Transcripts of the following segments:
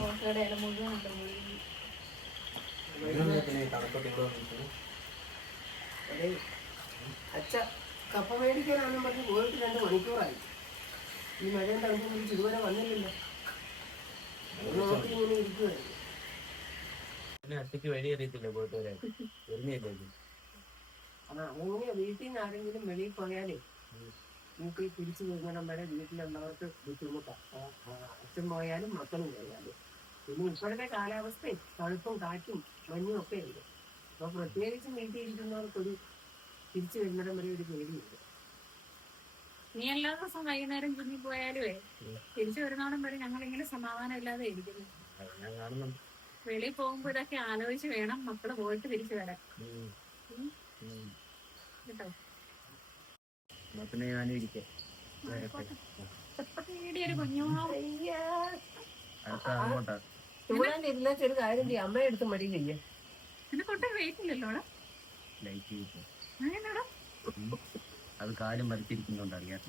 റോസയുടെ ഇല മുഴുവൻ ഉണ്ട്. അച്ഛ കപ്പ മേടിക്കാനാണെന്ന് പറഞ്ഞ് പോയിട്ട് 2 മണിക്കൂറായി. ഈ മഴയും തണുപ്പും പിടിച്ച് ഇതുവരെ വന്നില്ലല്ലോ. നോക്കി ഇങ്ങനെ ഇരിക്കുവായിരുന്നു. വഴി അറിയത്തില്ല പോയിട്ട് വരാൻ. അങ്ങനെ വീട്ടിൽ നിന്ന് ആരെങ്കിലും വെളിയിൽ പോയാലേ നമുക്ക് ഈ തിരിച്ചു വരുന്നിടം വരെ വീട്ടിലുള്ളവർക്ക് ബുദ്ധിമുട്ടാണ്. അച്ഛൻ പോയാലും മക്കളും പോയാലും. പിന്നെ ഇപ്പോഴത്തെ കാലാവസ്ഥയും തണുപ്പും കാറ്റും മഞ്ഞും ഒക്കെ ഉണ്ട്. അപ്പോൾ പ്രത്യേകിച്ച് വീട്ടിൽ ഇരിക്കുന്നവർക്കൊരു തിരിച്ചു വരുന്നിടം വരെ ഒരു പേടിയുണ്ട്. നീ എല്ലാ ദിവസവും വൈകുന്നേരം കുഞ്ഞി പോയാലുവേ തിരിച്ചു വരുന്നോടം വരെ ഞങ്ങളിങ്ങനെ സമാധാനം ഇല്ലാതെ ഇരിക്കുന്നു. വെളിയിൽ പോകുമ്പോ ഇതൊക്കെ ആലോചിച്ച് വേണം മക്കള് പോയിട്ട് തിരിച്ചു വരാൻ കേട്ടോ. ഒരു കാര്യം ചെയ്യും, അമ്മയെ എടുത്ത് മടി ചെയ്യേ. അത് കാലും മരത്തിരിക്കുന്നുണ്ട് അറിയാം.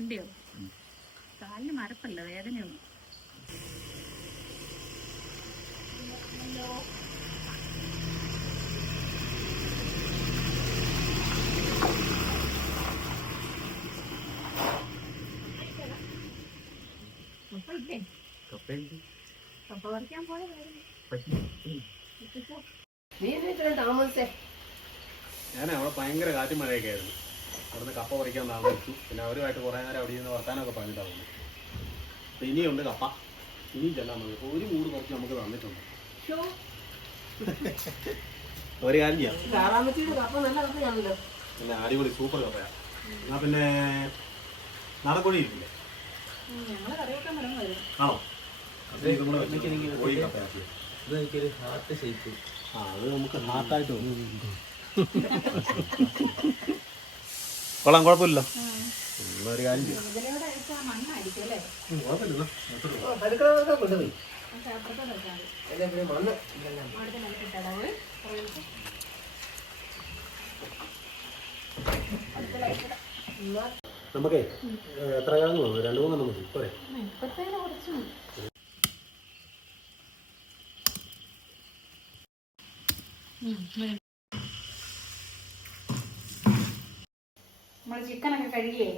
എന്റെയോ കാലിന് മരപ്പല്ല, വേദനയുള്ളൂ. കപ്പ പറിക്കാൻ പോയതായിരുന്നു. ഞാൻ അവിടെ ഭയങ്കര കാറ്റും മഴയൊക്കെ ആയിരുന്നു. അവിടുന്ന് കപ്പ പറിക്കാൻ താമസിച്ചു. പിന്നെ അവരുമായിട്ട് കുറേ നേരം അവിടെ നിന്ന് വർത്താനമൊക്കെ പറഞ്ഞിട്ടാവുന്നു. അപ്പം ഇനിയുണ്ട് കപ്പ, ഇനിയും ചെല്ലാൻ മതി. അപ്പോൾ ഒരു മൂട് കുറച്ച് നമുക്ക് തന്നിട്ടുണ്ട്. ഒരു കാര്യം ചെയ്യാം, പിന്നെ അടിപൊളി സൂപ്പർ കപ്പയാണ്. എന്നാൽ പിന്നെ നാടൻകോഴി ഇരിക്കില്ലേ? ആണോ? അത് നമുക്ക് ഹാർട്ടായിട്ട് കൊള്ളാം, കുഴപ്പമില്ലല്ലോ. ഒരു കാര്യം ചെയ്യാം, നമുക്കേ എത്ര കാലം തോന്നുന്നു? 2-3 മതി പോരെ? നമ്മൾ ചിക്കനൊക്കെ കഴുകിയേ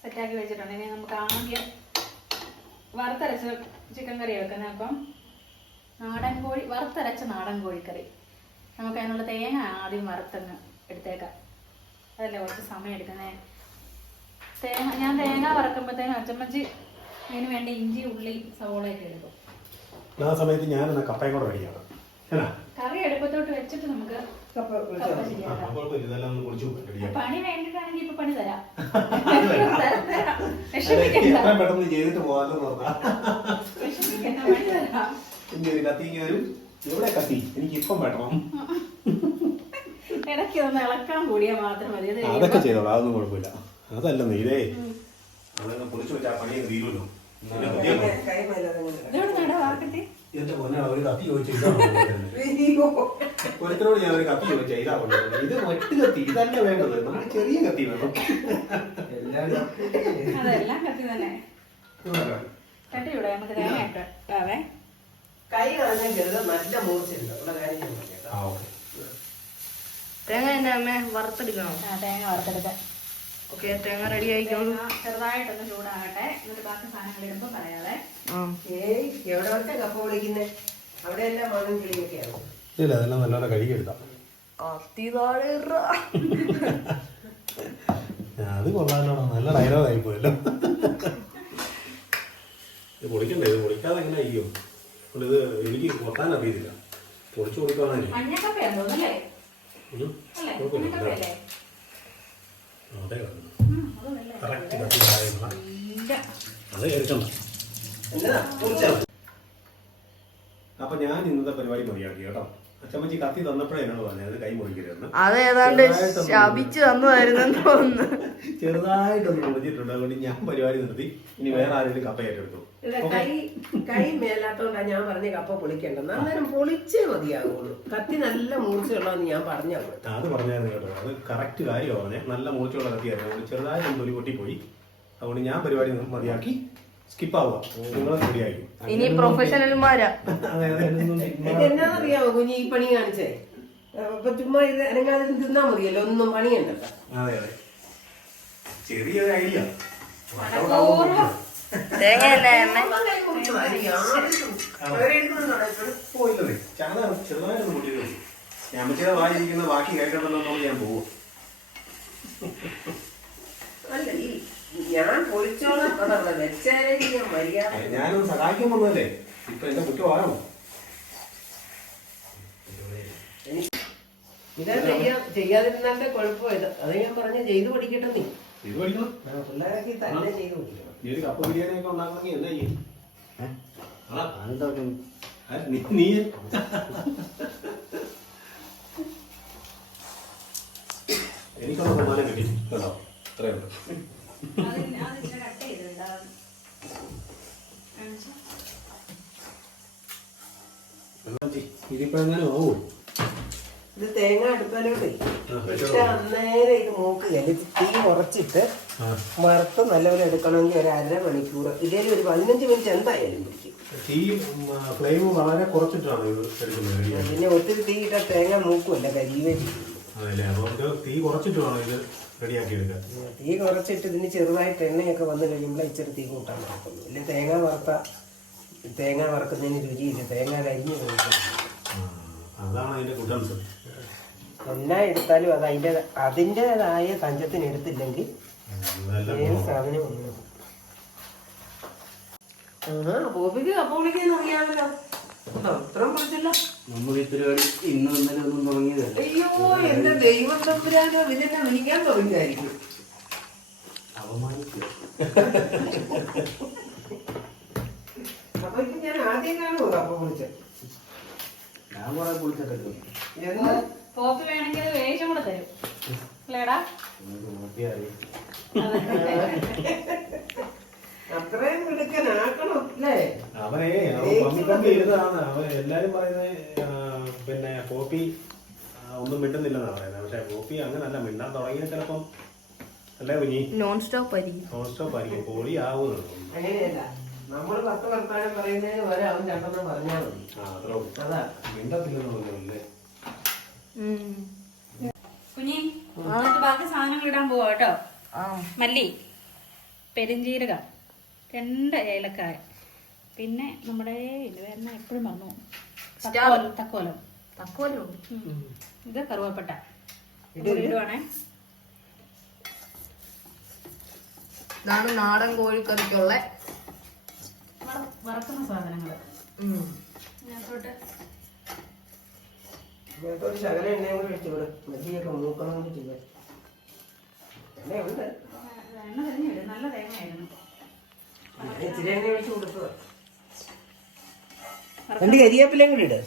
സെറ്റാക്കി വെച്ചിട്ടുണ്ട്. ഇനി നമുക്ക് ആദ്യം വറുത്തരച്ച ചിക്കൻ കറി വെക്കുന്നത്. അപ്പം നാടൻ കോഴി, വറുത്തരച്ച നാടൻ കോഴിക്കറി. നമുക്ക് അതിനുള്ള തേങ്ങ ആദ്യം വറുത്തങ്ങ് എടുത്തേക്കാം. അതല്ലേ കുറച്ച് സമയം എടുക്കുന്നത്. ഞാൻ തേങ്ങ വറക്കുമ്പോഴത്തേനും അച്ചമ്മച്ചി അതിന് വേണ്ടി ഇഞ്ചി, ഉള്ളി, സവോളയൊക്കെ എടുക്കും. ആ സമയത്ത് ഞാൻ കപ്പയും കൂടെ റെഡിയാണ്. കറി അടുപ്പത്തോട്ട് വെച്ചിട്ട് നമുക്ക് പണി വേണ്ടിട്ടാണെങ്കിൽ ഇപ്പൊ പണി തരാം. പെട്ടെന്ന് ചെയ്തിട്ട് പോകാല്ലോ. കത്തി വരും. എവിടെ കത്തി? എനിക്ക് ഇപ്പം വേണം. ഇടയ്ക്ക് ഒന്ന് ഇളക്കാൻ കൂടിയാൽ മാത്രം മതി. അതൊക്കെ ചെയ്തോളാം, അതൊന്നും കുഴപ്പമില്ല. അതല്ല നീരേ, അതൊക്കെ പൊളിച്ചു വെച്ചാൽ പണി തീരുമല്ലോ. എന്റെ പൊന്നെ, ഒരു കത്തി ചോദിച്ചിട്ട് ഒരുത്തരോട് ഞാൻ ഒരു കത്തി ചോദിച്ചാൽ ഇതാ കൊണ്ടുവരുന്നത്. ഇത് വെട്ട് കത്തി ഇതല്ല വേണ്ടത്, നമുക്ക് ചെറിയ കത്തി വേണം. അതെല്ലാം കത്തി തന്നെ കട്ടിയൂടെ നമുക്ക് തേങ്ങ ഇട്ടാവേ. കൈ കളഞ്ഞാൽ ചെറുത് നല്ല മൂർച്ചയുണ്ട്. തേങ്ങ തന്നെ അമ്മ വറുത്തെടുക്കണം. തേങ്ങ വറുത്തെടുക്കാം. ഓക്കെ, തേങ്ങ റെഡി ആയിക്കോളൂ. ചെറുതായിട്ടൊന്ന് ചൂടാകട്ടെ, എന്നിട്ട് ബാക്കി സാധനങ്ങൾ ഇടുമ്പോ പറയാതെ. എവിടെ വട്ടേ കപ്പ വിളിക്കുന്നേ? അവിടെ എല്ലാം മണം കിളിയൊക്കെയാണ്. ഇല്ല, അതെല്ലാം നല്ലോണം കഴുകിയെടുക്കാം. അത് കൊള്ളാലോ, നല്ല ഡയലോഗ് ആയിപ്പോയല്ലോ. ഇത് പൊളിക്കണ്ടേ? ഇത് പൊളിക്കാതെ എങ്ങനെ അയ്യോ? ഇത് എനിക്ക് പൊട്ടാൻ അറിയത്തില്ല. പൊളിച്ചു കൊടുക്കാനേ. മഞ്ഞക്കപ്പയാന്ന് തോന്നുന്നല്ലേ? അത് എടുക്കണ്ട. അപ്പൊ ഞാൻ ഇന്നത്തെ പരിപാടി മതിയാക്കി കേട്ടോ. അച്ചമ്മച്ചി കത്തി തന്നപ്പോഴേ എന്നോട് പറഞ്ഞത് അത് കൈ മുറിക്കരുതെന്ന്. അത് ഏതാണ്ട് ശപിച്ചു തന്നതായിരുന്നു തോന്നുന്നു. ചെറുതായിട്ടൊന്ന് മുറിച്ചിട്ടുണ്ട്. അതുകൊണ്ട് ഞാൻ പരിപാടി നിർത്തി. ഇനി വേറെ ആരെങ്കിലും കപ്പ ഏറ്റെടുത്തു. കൈ മേലാത്തോണ്ടാ ഞാൻ പറഞ്ഞ കപ്പ പൊളിക്കേണ്ടെന്ന്. അന്നേരം പൊളിച്ചേ മതിയാകുള്ളൂ. കത്തി നല്ല മൂർച്ചയുള്ളതെന്ന് ഞാൻ പറഞ്ഞു. അത് പറഞ്ഞായിരുന്നു കേട്ടോ. അത് കറക്റ്റ് കാര്യമാണ് പറഞ്ഞത്. നല്ല മൂർച്ചയുള്ള കത്തിയായിരുന്നു. ചെറുതായി തൊലി പൊട്ടിപ്പോയി. അതുകൊണ്ട് ഞാൻ പരിപാടി മതിയാക്കി സ്കിപ്പ് ആവുക, നിങ്ങൾ റെഡിയായി. ഇനി പ്രൊഫഷണൽമാരാ. എന്നാന്നറിയാമോ കുഞ്ഞി ഈ പണി കാണിച്ചേ? അപ്പൊ ചുമ്മാ ഇത് അനങ്ങാതെ തിന്നാ മതിയല്ലോ, ഒന്നും പണിയുണ്ടല്ലോ. അതെ അതെ, ചെറിയൊരു ഐഡിയ. തേങ്ങ പോയില്ലേ, ചെറുതായിട്ടൊന്ന് കൂട്ടിയത് ഞാൻ വെച്ചാൽ വായിരിക്കുന്ന ബാക്കി കേൾക്കണ്ടല്ലോ ഞാൻ പോകും. അല്ല ഈ ഞാൻ പൊളിച്ചോളാം, അതവിടെ വെച്ചാലേ ഞാൻ മര്യാദ. ഞാനൊന്ന് സഹായിക്കാൻ വന്നതല്ലേ, ഇപ്പൊ എന്റെ കുറ്റമാണോ? ഇതാ ചെയ്യാതിരുന്നാലേ കുഴപ്പമില്ല. അത് ഞാൻ പറഞ്ഞ ചെയ്തു പഠിക്കട്ടെ നീ. ഇത് പഠിക്കണം. പിള്ളേരൊക്കെ തന്നെ ചെയ്തു പഠിക്കണം. നീ ഒരു കപ്പ ബിരിയാണി ഒക്കെ ഉണ്ടാക്കണമെങ്കിൽ എന്താ ചെയ്യും? നീ എനിക്കുള്ള സമ്മാനം കിട്ടി കേട്ടോ, അത്രയുണ്ട്. ഇതിപ്പോ എങ്ങനെ ആവോ? ഇത് തേങ്ങ അടുപ്പാലോട്ടെ അന്നേരം ഇത് മൂക്കുക. തീ കുറച്ചിട്ട് വറുത്ത് നല്ലപോലെ എടുക്കണമെങ്കിൽ ഒരു 1/2 മണിക്കൂർ, ഇതേലും ഒരു 15 മിനിറ്റ് എന്തായാലും പിടിക്കും. തീ ഫ്ലെയിം വളരെ കുറച്ചിട്ടാണ് ഇത് എടുക്കുന്നത്. പിന്നെ ഒത്തിരി തീ ഇട്ടാൽ തേങ്ങ മൂക്കുമല്ല, കരിയുകയും ചെയ്യും. അതല്ലേ, അതുകൊണ്ട് തീ കുറച്ചിട്ട് വേണം ഇത് റെഡിയാക്കി എടുക്കാൻ. തീ കുറച്ചിട്ട് ഇതിന് ചെറുതായിട്ട് എണ്ണയൊക്കെ വന്നു കഴിയുമ്പോൾ ഇച്ചിരി തീ കൂട്ടാൻ നോക്കുന്നു. ഇല്ലെങ്കിൽ തേങ്ങ വറുക്കുന്നതിന് രുചിയില്ല, തേങ്ങ കരിഞ്ഞു കഴിക്കും. അതാണ് അതിന്റെ ഗുഡൻസ്. എന്നാ എടുത്താലും അത് അതിൻ്റെതായ തഞ്ചത്തിന് എടുത്തില്ലെങ്കിൽ ഏത് സാധനം ഒന്നും. ബോബിക്ക് കപ്പ വിളിക്കാന്ന് അറിയാമല്ലോ, അത്രയും വിളിച്ചില്ല. നമ്മൾ ഈ പരിപാടി ഇന്നും ഇന്നലെ ഒന്നും തുടങ്ങിയതല്ല. അയ്യോ എന്റെ ദൈവം തമ്പുരാനോ, ഇതിനെ വിളിക്കാൻ തുടങ്ങിയായിരിക്കും. അപ്പൊ ഇപ്പൊ ഞാൻ ആദ്യം കാണുമോ കപ്പ വിളിച്ചത്? ഞാൻ കുറെ കുളിച്ചിട്ടൊക്കെ കോപ്പി വേണമെങ്കിൽ വേഷം കൂടെ തരും അല്ലേടാ? അത്രയും മിടുക്കനാക്കണം അല്ലേ? അവൻ പമ്മി ഇരുന്നതാണ്. അവൻ എല്ലാരും പറയുന്നത് പിന്നെ കോപ്പി ഒന്നും മിണ്ടുന്നില്ലെന്നാ പറയുന്നത്. പക്ഷെ കോപ്പി അങ്ങനല്ല, മിണ്ടാൻ തുടങ്ങിയ ചിലപ്പം അല്ലേ കുഞ്ഞി നോൺ സ്റ്റോപ്പ് ആയിരിക്കും, പൊളി ആവുന്നത്. അങ്ങനെയല്ല, നമ്മള് 10 വർത്താനം പറയുന്നതിന് വരെ അവൻ 2 പറഞ്ഞാൽ മതി. അതാ മിണ്ടത്തില്ലെന്നല്ലേ. കുഞ്ഞി എന്നിട്ട് ബാക്കി സാധനങ്ങൾ ഇടാൻ പോവാ കേട്ടോ. മല്ലി, പെരിഞ്ചീരകം, 2 ഏലക്കായ, പിന്നെ നമ്മുടെ വരുന്ന എപ്പോഴും മറന്നു തക്കോലം, ഇത് കറുവപ്പട്ട ഇടുവാണേ. ഇതാണ് നാടൻ കോഴിക്കറിക്കുള്ള വറക്കുന്ന സാധനങ്ങള്. ഇതിനകത്തോട്ട് ഒരു ശകലം എണ്ണയും കൂടി വെച്ചുകൂടെ, നെല്ലിയൊക്കെ മൂക്കണമെന്ന് ചെയ്യാം. എണ്ണയുണ്ട്, എണ്ണ തന്നെ വരും, നല്ല തേങ്ങയായിരുന്നു. ഇച്ചിരി എണ്ണ വെച്ച് കൊടുക്കുക. 2 കരിയേപ്പിലയും കൂടി ഇട്.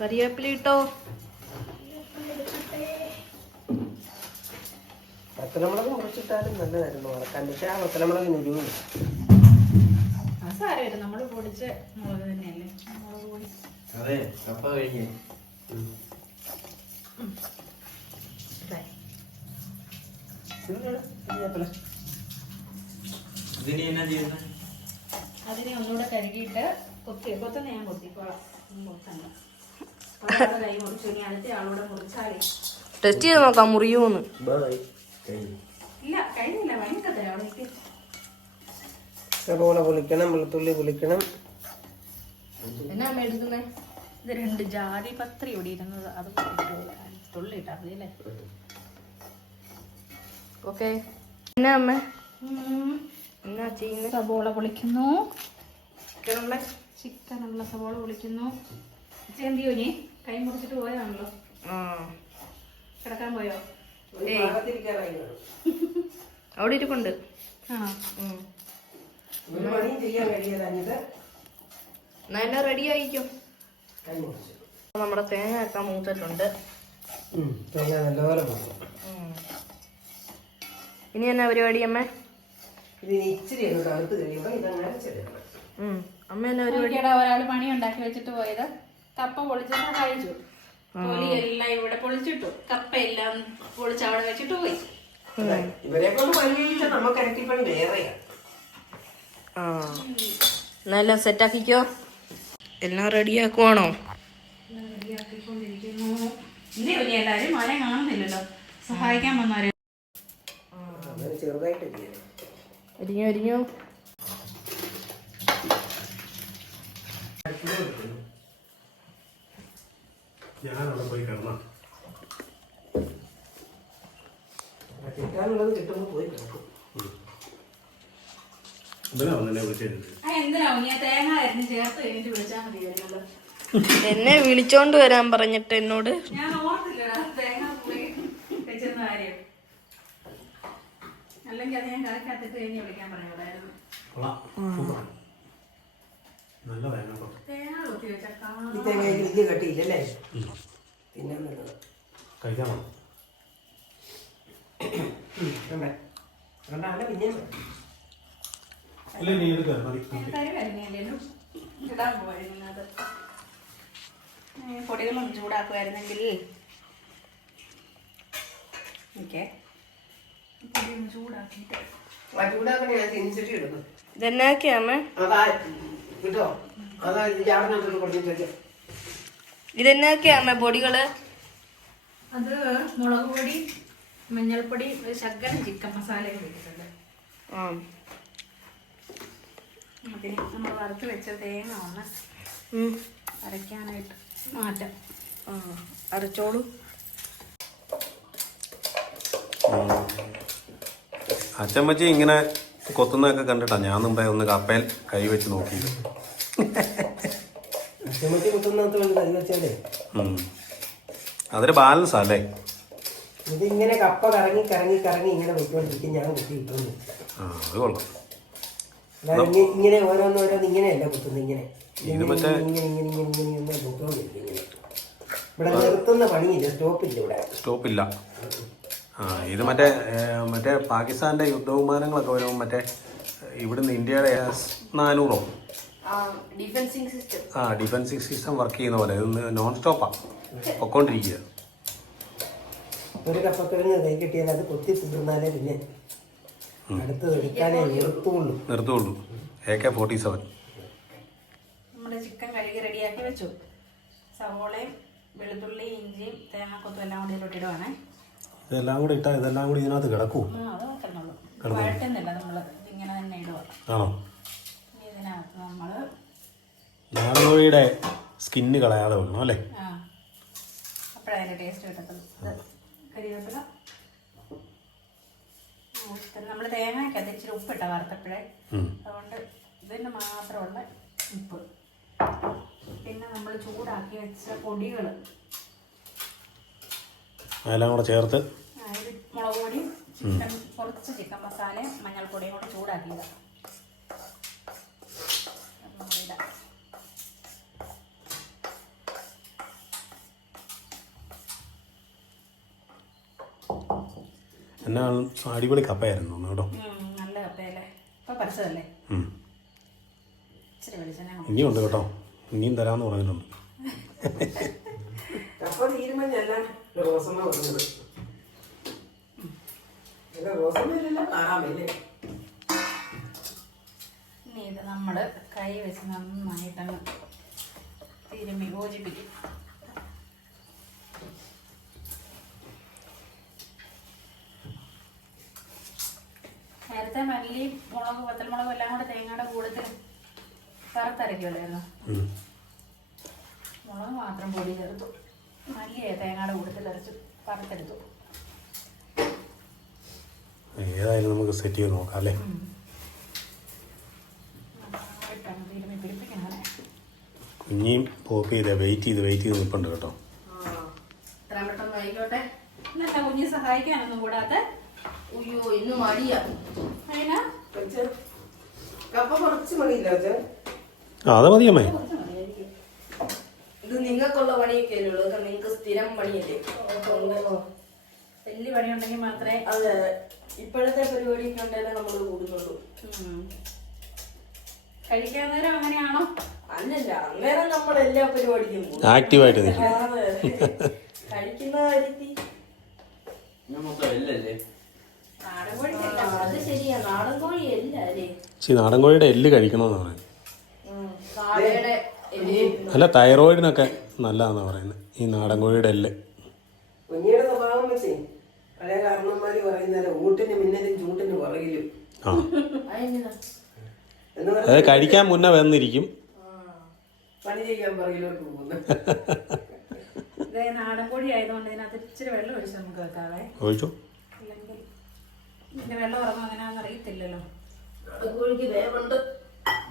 കറിവേപ്പില ഇട്ടോ. വത്തലമുളക് മുറിച്ചിട്ടാലും നല്ലതായിരുന്നു വറക്കാൻ. പക്ഷെ ആ വത്തലമുളകിന് ഒരു സാരമില്ല, നമ്മള് പൊടിച്ച മുളക് തന്നെയല്ലേ, മുളക് പൊടി. അതെ, കപ്പ കഴിഞ്ഞ് ഇതിന് എന്നാ ചെയ്യുന്നത്? അതിനെ ഒന്നുകൂടെ കഴുകിയിട്ട് കൊത്തുന്ന ഞാൻ കൊത്തിക്കോളാം. കൈ മുറിച്ചു, ഇനി അടുത്ത ആളൂടെ മുറിച്ചാലേ. ടെസ്റ്റ് ചെയ്ത് നോക്കാം മുറിയൂന്ന്. ഇല്ല കഴിഞ്ഞില്ല, വൈകിട്ടത്തരാ അവിടെ. സവോള പൊളിക്കണം, വെളുത്തുള്ളി പൊളിക്കണം. എന്നാ എടുക്കുന്നേ? ഇത് 2 ജാതി പത്രി ഇവിടെ ഇരുന്നത്, അത് തുള്ളി ഇട്ടാ മതി അല്ലേ? ഓക്കെ. എന്നാ അമ്മ എന്നാ ചെയ്യുന്നത്? സവോള പൊളിക്കുന്നു, ചിക്കനുള്ള ചിക്കനുള്ള സവോള പൊളിക്കുന്നു. എന്തിയോ നീ കൈ മുറിച്ചിട്ട് പോയതാണല്ലോ, കിടക്കാൻ പോയോ? അവിടെ ഇരിപ്പുണ്ട്. ആണോ? ഒരു പണിയും ചെയ്യാൻ കഴിയാതാഞ്ഞത് എന്നാ എല്ലാം റെഡി ആയിരിക്കും. നമ്മുടെ തേങ്ങ ഒക്കെ മൂത്തിട്ടുണ്ട്. തേങ്ങ നല്ലപോലെ പോകും. ഇനി എന്നാ പരിപാടി അമ്മ? ഇതിന് ഇച്ചിരി ഒന്ന് തണുത്ത് കഴിയുമ്പോൾ ഇതങ്ങനെ ചെല്ലണം. അമ്മ എന്നാ പരിപാടി? ഒരാള് പണി ഉണ്ടാക്കി വെച്ചിട്ട് പോയത് കപ്പ പൊളിച്ചപ്പോ കഴിച്ചു. തൊലിയെല്ലാം ഇവിടെ പൊളിച്ചിട്ടു. കപ്പയെല്ലാം പൊളിച്ച് അവിടെ വെച്ചിട്ട് പോയി. ഇവരെ കൊണ്ട് പണിയിച്ചാൽ നമുക്ക് ഇരട്ടിപ്പണി വേറെയാണ്. എന്നെല്ലാം സെറ്റാക്കിക്കോ. എല്ലാം റെഡിയാക്കുവാണോ? റെഡിയാക്കിക്കൊണ്ടിരിക്കുന്നു. ഇതേ വലിയ എല്ലാവരും മഴ കാണുന്നില്ലല്ലോ, സഹായിക്കാൻ വന്നവരെ. ചെറുതായിട്ട് അരിഞ്ഞോ അരിഞ്ഞോ. ഞാനവിടെ പോയി കിടന്ന കിട്ടാനുള്ളത് കിട്ടുമ്പോൾ പോയി കിടക്കും. എന്തിനാ വിളിച്ചത്? എന്തിനാ ഞാൻ തേങ്ങ അരിഞ്ഞ് ചേർത്ത് കഴിഞ്ഞിട്ട് വിളിച്ചാൽ മതിയായിരുന്നല്ലോ. എന്നെ വിളിച്ചോണ്ട് വരാൻ പറഞ്ഞിട്ട് എന്നോട് ഞാൻ ഓർത്തില്ലടാ തേങ്ങ പോയി വെച്ചിരുന്ന കാര്യം. അല്ലെങ്കിൽ അത് ഞാൻ കറക്കാത്തിട്ട് കഴിഞ്ഞ് വിളിക്കാൻ പറഞ്ഞതായിരുന്നു. നല്ല തേങ്ങ തേങ്ങ കൊത്തി വെച്ചാൽ ഈ തേങ്ങയ്ക്ക് വലിയ കട്ടിയില്ലല്ലേ? പിന്നെ നല്ലത് കഴിക്കാമോ? പിന്നെ ഇല്ല നീ എടുക്കാം. കരിഞ്ഞല്ലോ ഇടാൻ പോയിരുന്നു. അത് പൊടികളൊന്നും ചൂടാക്കുമായിരുന്നെങ്കിൽ ഓക്കെ. പൊടിയൊന്ന് ചൂടാക്കിയിട്ട് ചൂടാക്കണേ ഞാൻ തിരിച്ചിട്ട് ഇടുന്നു. ഇതെന്നാക്കിയാമ്മേ? അതാ കിട്ടോ? അതാ ജാറിനകത്തോട്ട് കൊടുത്തിട്ട് ഇതെന്നാക്കിയാമ്മേ പൊടികള്? അത് മുളക് പൊടി, മഞ്ഞൾപ്പൊടി, ഒരു ശകലം ചിക്കൻ മസാലയും വെച്ചിട്ടുണ്ട്. അതിന് നമ്മൾ വറുത്ത് വെച്ച തേങ്ങ ഒന്ന് അരയ്ക്കാനായിട്ട് മാറ്റാം. അരച്ചോളൂ. അച്ഛമ്മച്ചി ഇങ്ങനെ കൊത്തുന്നതൊക്കെ കണ്ടിട്ടാ ഞാൻ മുമ്പേ ഒന്ന് കപ്പയിൽ കൈ വെച്ച് നോക്കിയത്. അതൊരു ബാലൻസ് അല്ലേ? ഇതിങ്ങനെ കപ്പ കറങ്ങി കറങ്ങി കറങ്ങി ഇങ്ങനെ വെച്ചോണ്ടിരിക്കും. ഞാൻ കുത്തി കിട്ടുന്നു. അത് കൊള്ളാം. ഇങ്ങനെ ഓരോന്നോരോന്ന് ഇങ്ങനെയല്ല കുത്തുന്നത്. ഇങ്ങനെ ഇത് മറ്റേ ഇവിടെ നിർത്തുന്ന പണിയില്ല, സ്റ്റോപ്പില്ല. ഇവിടെ സ്റ്റോപ്പില്ല. ഇത് മറ്റേ പാകിസ്ഥാന്റെ യുദ്ധവിമാനങ്ങളൊക്കെ വരുമ്പോൾ മറ്റേ ഇവിടുന്ന് ഇന്ത്യയുടെ 400 ഡിഫൻസിങ് സിസ്റ്റം വർക്ക് ചെയ്യുന്ന പോലെ ഇത് നോൺ സ്റ്റോപ്പാ പൊക്കോണ്ടിരിക്കുക. ഒരു കപ്പക്കിഴങ്ങ് കൈ കിട്ടിയാൽ അത് കൊത്തി തിന്നാലേ പിന്നെ അടുത്തത് എടുക്കാനേ നിർത്തുള്ളൂ. AK-47. നമ്മുടെ ചിക്കൻ കഴുകി റെഡിയാക്കി വെച്ചു. സവോളയും വെളുത്തുള്ളി, ഇഞ്ചിയും തേങ്ങാക്കൊത്തും എല്ലാം കൂടി ഇതിലോട്ടിടുവാണേ. ഇതെല്ലാം കൂടി ഇട്ടാൽ ഇതെല്ലാം കൂടി ഇതിനകത്ത് കിടക്കും. അത് കിടന്നുള്ളൂ, വഴറ്റുന്നില്ല. നമ്മൾ ഇങ്ങനെ തന്നെ ഇടുക. ആണോ? ഇതിനകത്ത് നമ്മൾ നാടൻ കോഴിയുടെ സ്കിന്ന് കളയാതെ വെക്കണം അല്ലേ? അപ്പോഴേ അതിൻ്റെ ടേസ്റ്റ് കിട്ടത്തുള്ളൂ. കരിവേപ്പില നമ്മൾ തേങ്ങയ്ക്കകത്ത് ഇച്ചിരി ഉപ്പിട്ട വറുത്തപ്പോഴേ, അതുകൊണ്ട് ഇതിന് മാത്രമുള്ള ഉപ്പ്. പിന്നെ നമ്മൾ ചൂടാക്കി വെച്ച പൊടികൾ അതെല്ലാം കൂടെ ചേർത്ത് മുളക് പൊടി, ചിക്കൻ, കുറച്ച് ചിക്കൻ മസാലയും മഞ്ഞൾപ്പൊടിയും കൂടെ ചൂടാക്കിയതാണ്. എന്നാ അടിപൊളി കപ്പയായിരുന്നു കേട്ടോ. നല്ല കപ്പയല്ലേ? ഇപ്പൊ പറിച്ചതല്ലേ? ഇച്ചിരി വെളിച്ചെണ്ണ ഇനിയും ഉണ്ട് കേട്ടോ, ഇനിയും തരാമെന്ന് പറഞ്ഞിട്ടുണ്ട്. കപ്പ തീരുമാനം റോസമ്മ പറഞ്ഞത്. റോസമ്മയിലെല്ലാം കാണാമല്ലേ? ഇനി ഇത് നമ്മൾ കൈ വെച്ച് നന്നായിട്ടങ്ങ് തിരുമ്മി യോജിപ്പിക്കും. നേരത്തെ മല്ലി, മുളക്, വത്തൽമുളകും എല്ലാം കൂടെ തേങ്ങയുടെ കൂടുതൽ വറുത്തരയ്ക്കുമല്ലായിരുന്നു. മുളക് മാത്രം പൊടി ചേർത്തു, മല്ലിയെ തേങ്ങയുടെ കൂടുതൽ അരച്ച് വറുത്തെടുത്തു. ഏതായാലും നമുക്ക് സെറ്റ് ചെയ്ത് നോക്കാം അല്ലേ? തിരുമ്മി പിടിപ്പിക്കണം. കുഞ്ഞിയും പോപ്പ് ചെയ്ത് വെയിറ്റ് ചെയ്ത് നിൽപ്പുണ്ട് കേട്ടോ. എത്ര പെട്ടെന്ന് ആയിക്കോട്ടെ. എന്നിട്ടാ കുഞ്ഞ് സഹായിക്കാനൊന്നും കൂടാതെ. അയ്യോ ഇന്ന് മടിയാ. അതിനാ കപ്പ കുറച്ച് മതിയില്ല. അത് മതിയമ്മേ. ഇത് നിങ്ങൾക്കുള്ള പണിയൊക്കെ അല്ലേ ഉള്ളൂ, നിങ്ങൾക്ക് സ്ഥിരം പണിയല്ലേ. വലിയ പണിയുണ്ടെങ്കിൽ മാത്രമേ അതെ ഇപ്പോഴത്തെ പരിപാടിയൊക്കെ ഉണ്ടെങ്കിലേ നമ്മൾ കൂടുന്നുള്ളൂ. കഴിക്കാൻ നേരം അങ്ങനെയാണോ? അല്ലല്ല, അന്നേരം നമ്മൾ എല്ലാ പരിപാടിക്കും പോകും. ആക്റ്റീവായിട്ട് നിൽക്കും. അതെ. കഴിക്കുന്ന കാര്യത്തിൽ ഞാൻ മൊത്തം എല്ലല്ലേ? നാടൻ കോഴി അത് ശരിയാ, നാടൻ കോഴി അല്ല അല്ലേ? പക്ഷേ നാടൻ കോഴിയുടെ എല്ല് കഴിക്കണമെന്ന് പറയും. കാളയുടെ അല്ല, തൈറോയിഡിനൊക്കെ നല്ലതാണെന്നാണ് പറയുന്നത് ഈ നാടൻ കോഴിയുടെ എല്ല്. കുഞ്ഞിയുടെ സ്വഭാവം വെച്ചേ പഴയ കാരണന്മാര് പറയുന്നത് ഊട്ടിന് മിന്നലും ചൂട്ടിന് പുറകിലും ആ, അതെങ്ങനെ? എന്ന് അത് പറഞ്ഞാൽ കഴിക്കാൻ മുന്നേ വന്നിരിക്കും. പണി ചെയ്യാൻ പുറകിലോട്ട് പോകുന്നു. ഇതേ നാടൻ കോഴി ആയതുകൊണ്ട് ഇതിനകത്ത് ഇച്ചിരി വെള്ളം ഒഴിച്ച് നമുക്ക് വെക്കാവേ. ഒഴിച്ചു. അല്ലെങ്കിൽ ഇതിന്റെ വെള്ളം ഇറങ്ങും അങ്ങനെയാണെന്ന് അറിയത്തില്ലല്ലോ. നാടൻ കോഴിക്ക് വേവുണ്ട്.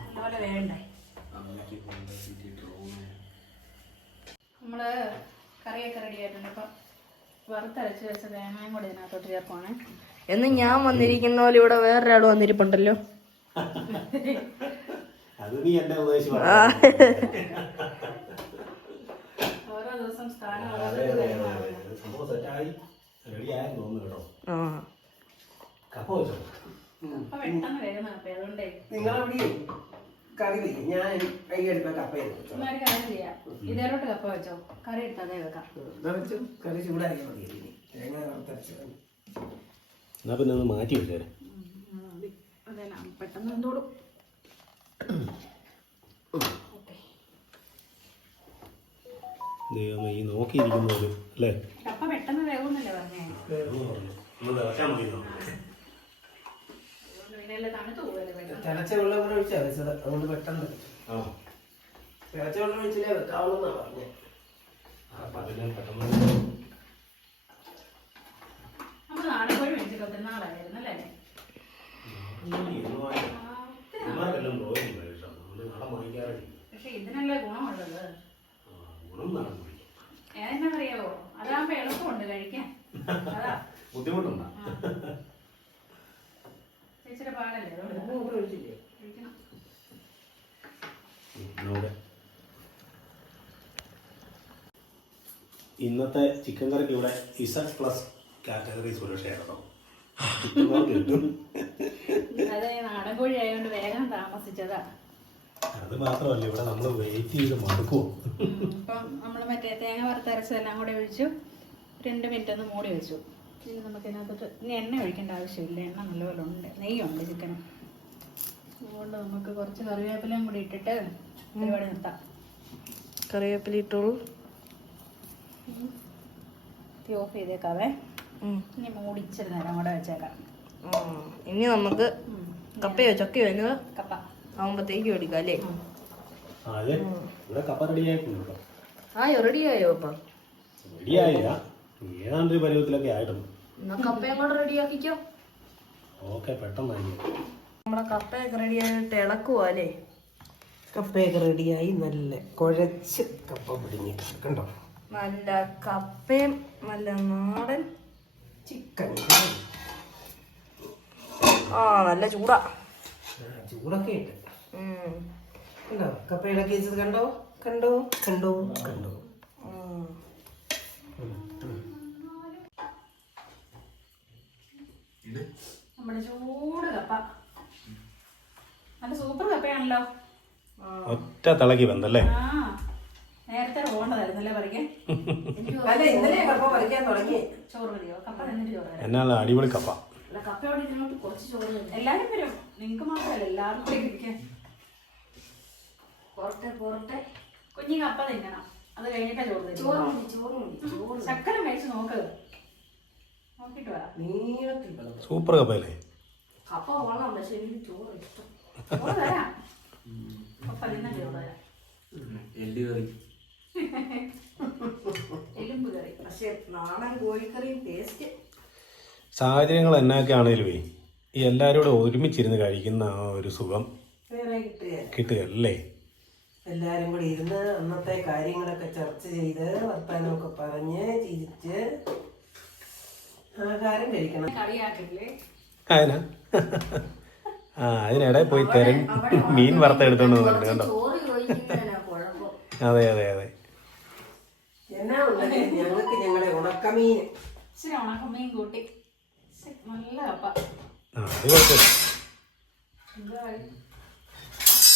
നല്ലപോലെ വേണ്ടേ. നമ്മള് കറിയൊക്കെ റെഡി ആയിട്ടുണ്ട്. അപ്പൊ വറുത്തരച്ച് വെച്ച തേങ്ങയും കൂടെ ഇതിനകത്തോട്ട് ചേർക്കുവാണ്. എന്ന് ഞാൻ വന്നിരിക്കുന്ന പോലെ ഇവിടെ വേറൊരാൾ വന്നിരിപ്പുണ്ടല്ലോ. അത് നീ എന്നെ ഉദ്ദേശിച്ചു. ഓരോ ദിവസം സ്ഥാനം സംഭവം സെറ്റായി റെഡിയായെന്ന് തോന്നുന്നു കേട്ടോ. കപ്പ വെച്ചോ. അപ്പൊ പെട്ടെന്ന് വരുന്ന കപ്പ. അതുകൊണ്ടേ നിങ്ങളവിടെ കറി വയ്ക്കും, ഞാൻ കൈയെടുത്ത കപ്പ ഒരു കാര്യം ചെയ്യാം. ഇതേലോട്ട് കപ്പ വെച്ചോ, കറി എടുത്ത് അതേ വെക്കാം. നിറച്ചു കറി ചൂടാക്കിയാൽ മതി. തേങ്ങ വറുത്തരച്ച് എന്നാ പിന്നെ ഒന്ന് മാറ്റി വെച്ചേരെ. അതെ, പെട്ടെന്ന് എന്തോടും. ദൈവമേ, ഈ നോക്കിയിരിക്കുന്നത് അല്ലേ? കപ്പ പെട്ടെന്ന് വേവുന്നല്ലേ പറഞ്ഞേ. പിന്നെ തണുത്ത് പോവല്ലേ പെട്ടെന്ന്. തിളച്ച വെള്ളം കൂടെ ഒഴിച്ചാൽ വെച്ചത്, അതുകൊണ്ട് പെട്ടെന്ന് തിളച്ച വെള്ളം ഒഴിച്ചില്ലേ വെക്കാവുന്നാ പറഞ്ഞത്. നമ്മൾ നാടൻ കോഴി മേടിച്ചിട്ട് ഒത്തിരി നാളായിരുന്നു അല്ലേ? പക്ഷെ ഇതിനല്ലേ ഗുണമുള്ളത്. ഏതെന്നാ അറിയാവോ? അതാകുമ്പോ എളുപ്പമുണ്ട് കഴിക്കാൻ. അതാ ബുദ്ധിമുട്ടുണ്ടോ? ചേച്ചിയുടെ പാടല്ലേ, അതുകൊണ്ട് ഉപ്പ് കൂടെ ഒഴിച്ചില്ലേ? കഴിക്കണം. ഇന്നത്തെ ചിക്കൻ കറിക്ക് ഇവിടെ Z+ കാറ്റഗറി സുരക്ഷയായിരുന്നു. അതെ, നാടൻ കോഴി ആയതുകൊണ്ട് വേഗം താമസിച്ചതാ. അത് മാത്രമല്ല, ഇവിടെ നമ്മൾ വെയിറ്റ് ചെയ്ത് മടുക്കുമോ. ഇപ്പം നമ്മൾ മറ്റേ തേങ്ങ വറുത്തരച്ചതെല്ലാം കൂടെ ഒഴിച്ചു 2 മിനിറ്റ് ഒന്ന് മൂടി വെച്ചു. ഇനി നമുക്ക് ഇതിനകത്തോട്ട് ഇനി എണ്ണ ഒഴിക്കേണ്ട ആവശ്യമില്ല. എണ്ണ നല്ലപോലെ ഉണ്ട്, നെയ്യുണ്ട് ചിക്കനും. അതുകൊണ്ട് നമുക്ക് കുറച്ച് കറിവേപ്പിലയും കൂടി ഇട്ടിട്ട് പരിപാടി നിർത്താം. കറിവേപ്പില ഇട്ടോളൂ. തീ ഓഫ് ചെയ്തേക്കാവേ. ഇനി മൂടിച്ചിരി നേരം കൂടെ വെച്ചേക്കാം. ഇനി നമുക്ക് കപ്പയോ ചക്കയോ എന്നിവ കപ്പ ആവുമ്പത്തേക്കും എടുക്കാം അല്ലേ? അതെ, ഇവിടെ കപ്പ റെഡിയായിട്ടുണ്ട് കേട്ടോ. ആയോ, റെഡിയായോ? അപ്പം റെഡിയായില്ല, ഏതാണ്ടൊരു പരുവത്തിലൊക്കെ ആയിട്ടുണ്ട്. എന്നാ കപ്പയും കൂടെ റെഡിയാക്കിക്കോ. ഓക്കെ, പെട്ടെന്നായിരിക്കും. നമ്മളെ കപ്പയൊക്കെ റെഡിയായിട്ട് ഇളക്കുവാ അല്ലേ? കപ്പയൊക്കെ റെഡിയായി, നല്ല കുഴച്ച് കപ്പ പിടിഞ്ഞ് കണ്ടോ. നല്ല കപ്പയും നല്ല നാടൻ ചിക്കൻ നല്ല ചൂടാ. ചൂടൊക്കെ ഉണ്ട്. കണ്ടോ കപ്പ ഇളക്കി വെച്ചത്? കണ്ടോ കണ്ടോ കണ്ടോ കണ്ടോ. നമ്മുടെ ചൂട് കപ്പ നല്ല സൂപ്പർ കപ്പയാണല്ലോ. ഒറ്റ തിളക്കി വന്നല്ലേ? ആ, നേരത്തെ പോകേണ്ടതായിരുന്നല്ലേ പറിക്കാൻ. അല്ല, ഇന്നലെ കപ്പ പറിക്കാൻ തുടങ്ങി. ചോറ് മതിയോ? കപ്പ തന്നിട്ട് ചോറ് തരാം. എന്നാണ് അടിപൊളി കപ്പ. കപ്പയോടെ ഇതിനോട്ട് കുറച്ച് ചോറ് തരും. എല്ലാരും വരും, നിങ്ങക്ക് മാത്രമല്ല എല്ലാവർക്കും ഇരിക്കാൻ. പോരട്ടെ. കുഞ്ഞി കപ്പ തിന്നണം, അത് കഴിഞ്ഞിട്ടാ ചോറ് തരും. ചക്കര കഴിച്ച് നോക്ക്, നോക്കിട്ട് വാ. നീളത്തിൽ കളർ സൂപ്പർ കപ്പയല്ലേ? കപ്പ വേണം, പക്ഷെ എനിക്ക് ചോറ് ഇഷ്ടം. ചോറ് തരാം, കപ്പ തിന്നാ ചോറ് തരാം. എല്ല് കറി. എലുമ്പ് കറി. പക്ഷെ നാടൻ കോഴിക്കറിയും ടേസ്റ്റ്. സാഹചര്യങ്ങൾ എന്നൊക്കെ ആണെങ്കിലും ഈ എല്ലാവരും കൂടെ ഒരുമിച്ചിരുന്ന് കഴിക്കുന്ന ആ ഒരു സുഖം വേറെ കിട്ടുക. കിട്ടുകയല്ലേ? എല്ലാരും കൂടി ഇരുന്ന് അന്നത്തെ കാര്യങ്ങളൊക്കെ ചർച്ച ചെയ്ത് വർത്താനമൊക്കെ പറഞ്ഞ് ചിരിച്ച് ആഹാരം കഴിക്കണം. കളിയാക്കില്ലേ? അതിനാ അതിനിടെ പോയി മീൻ വറുത്തെടുത്തോണ്ട് വന്നിട്ടുണ്ട് കണ്ടോ. ചോറ് ചോദിക്കുന്നതിനാ കുഴപ്പം. അതെ അതെ അതെ. എന്നാ ഉണ്ടല്ലേ ഞങ്ങൾക്ക് ഞങ്ങളുടെ ഉണക്കമീൻ. ഇച്ചിരി ഉണക്കമ്മയും കൂട്ടി നല്ല കപ്പ. ആ, അത് കുഴപ്പമില്ല. എന്താ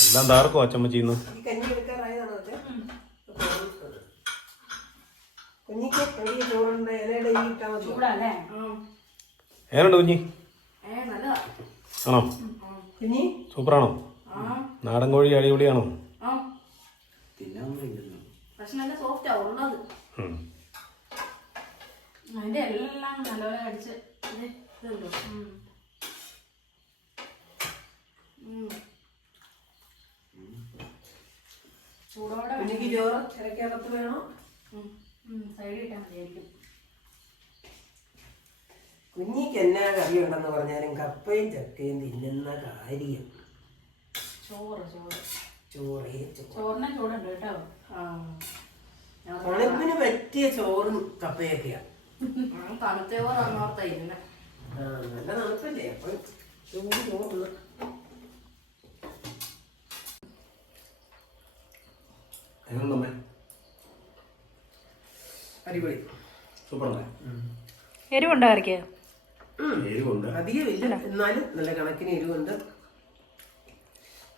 എല്ലാം താർക്കോ അച്ചമ്മ ചെയ്യുന്നു. ഈ കഞ്ഞി എടുക്കാറായതാണോ അച്ഛാ? കുഞ്ഞിക്ക് വലിയ ചോറുണ്ട്, ഇലയുടെ ഈ ഇട്ടാൽ മതി. ചൂടല്ലേ? ഏനുണ്ട് കുഞ്ഞി? നല്ലതാ. ആണോ? കുഞ്ഞി സൂപ്പറാണോ? നാടൻ കോഴി അടിപൊളിയാണോ? തിന്നാൻ പക്ഷെ നല്ല സോഫ്റ്റാ ഉള്ളത്. അതിന്റെ എല്ലാം നല്ലപോലെ അടിച്ച് ഇതുണ്ടോ. ചൂടോടെ കുഞ്ഞിക്ക് ചോറ് ഇലക്കകത്ത് വേണോ? സൈഡിൽ ഇട്ടാൽ മതിയായിരിക്കും. കുഞ്ഞിക്ക് എന്നാ കറി ഉണ്ടെന്ന് പറഞ്ഞാലും കപ്പയും ചക്കയും തിന്നുന്ന കാര്യം. ചോറ് ചോറ് ചോറേ ചോറിന് ചൂടുണ്ട് കേട്ടോ. തണുപ്പിന് പറ്റിയ ചോറും കപ്പയൊക്കെയാ. തണുത്ത ചോറാന്നോർത്താ ഇരുന്നെ. നല്ല തണുപ്പല്ലേ, അപ്പൊ ചൂട് ചോറുണ്ട്. എങ്ങനെയുണ്ടമ്മേ? അടിപൊളി, സൂപ്പറല്ലേ? എരിവുണ്ടോ കറിക്ക്? എരിവുണ്ട്. അധികമില്ല, എന്നാലും നല്ല കണക്കിന് എരിവുണ്ട്.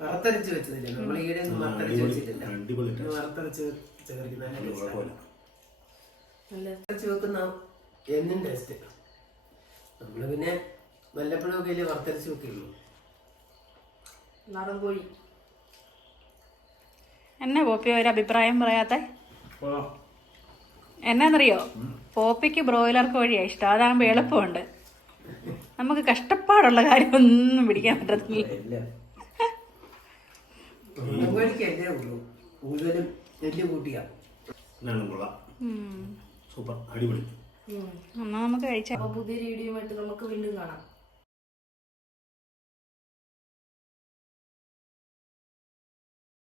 വറുത്തരച്ച് വെച്ചതില്ല, നമ്മൾ ഈടെ ഒന്നും വറുത്തരച്ച് വെച്ചിട്ടില്ല. അടിപൊളി വറുത്തരച്ച് ചേർക്കുന്ന കുഴപ്പമില്ല. വറുത്തരച്ച് വെക്കുന്ന എന്നും ടേസ്റ്റ്. നമ്മള് പിന്നെ വല്ലപ്പോഴും ഒക്കെ അല്ലേ വറുത്തരച്ച് വെക്കുള്ളൂ. നാടൻ കോഴി എന്നാ പോപ്പി ഒരു അഭിപ്രായം പറയാത്ത? എന്നാന്നറിയോ, പോപ്പിക്ക് ബ്രോയിലർ കോഴിയാ ഇഷ്ടം. അതാകുമ്പോ എളുപ്പമുണ്ട്. നമുക്ക് കഷ്ടപ്പാടുള്ള കാര്യമൊന്നും പിടിക്കാൻ പറ്റത്തില്ല. കോഴിക്കല്ലേ ഉള്ളൂ കൂടുതലും നെല്ല് കൂട്ടിയാ. സൂപ്പർ, അടിപൊളി. എന്നാ നമുക്ക് കഴിച്ചാൽ പുതിയ വീഡിയോ ആയിട്ട് നമുക്ക് വീണ്ടും കാണാം.